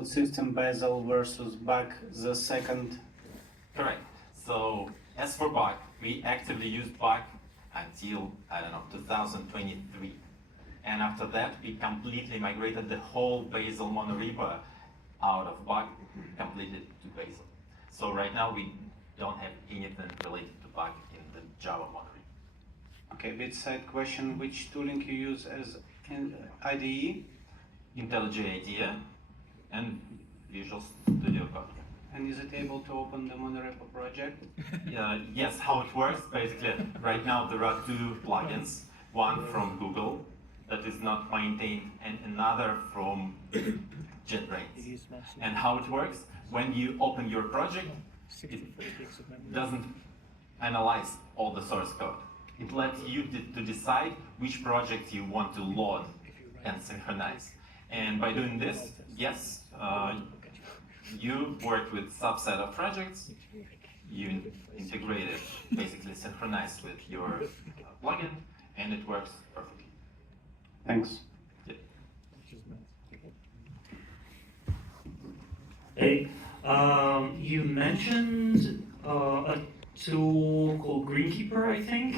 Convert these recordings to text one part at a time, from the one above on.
build system Basel versus Bach the second? Correct. So as for Bach, we actively used Bach until, I don't know, 2023. And after that, we completely migrated the whole Basel monorepo out of Bach, completely to Basel. So right now, we don't have anything related to Bach in the Java monorepo. Okay, bit side question, which tooling you use as IDE? IntelliJ IDEA and Visual Studio Code. And is it able to open the Monorepo project? Yes, how it works, basically, right now there are two plugins, one from Google that is not maintained and another from JetBrains. And how it works, when you open your project, it doesn't analyze all the source code. It lets you to decide which project you want to load and synchronize. And by doing this, yes, you work with subset of projects, you integrate it, basically synchronized with your plugin, and it works perfectly. Thanks. Yeah. Hey, you mentioned a tool called Greenkeeper, I think.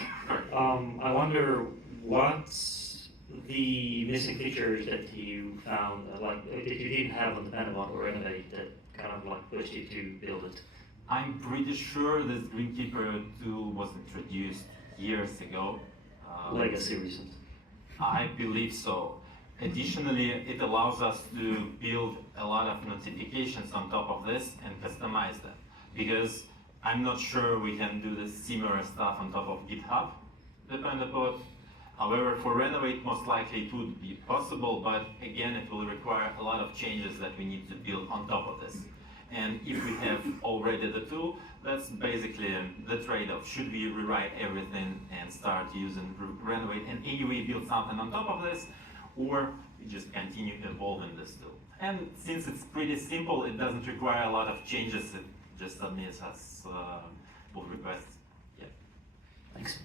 I wonder what's the missing features that you found, like that you didn't have on the Pentagon or Renovate that kind of like pushed you to build it? I'm pretty sure this Greenkeeper tool was introduced years ago. Legacy recent. I believe so. Additionally, it allows us to build a lot of notifications on top of this and customize them, because I'm not sure we can do the similar stuff on top of GitHub, depend upon. However, for Renovate, most likely it would be possible, but again, it will require a lot of changes that we need to build on top of this. And if we have already the tool, that's basically the trade-off. Should we rewrite everything and start using Renovate and anyway build something on top of this, or we just continue evolving this tool? And since it's pretty simple, it doesn't require a lot of changes. It just submits us pull requests. Yeah. Thanks.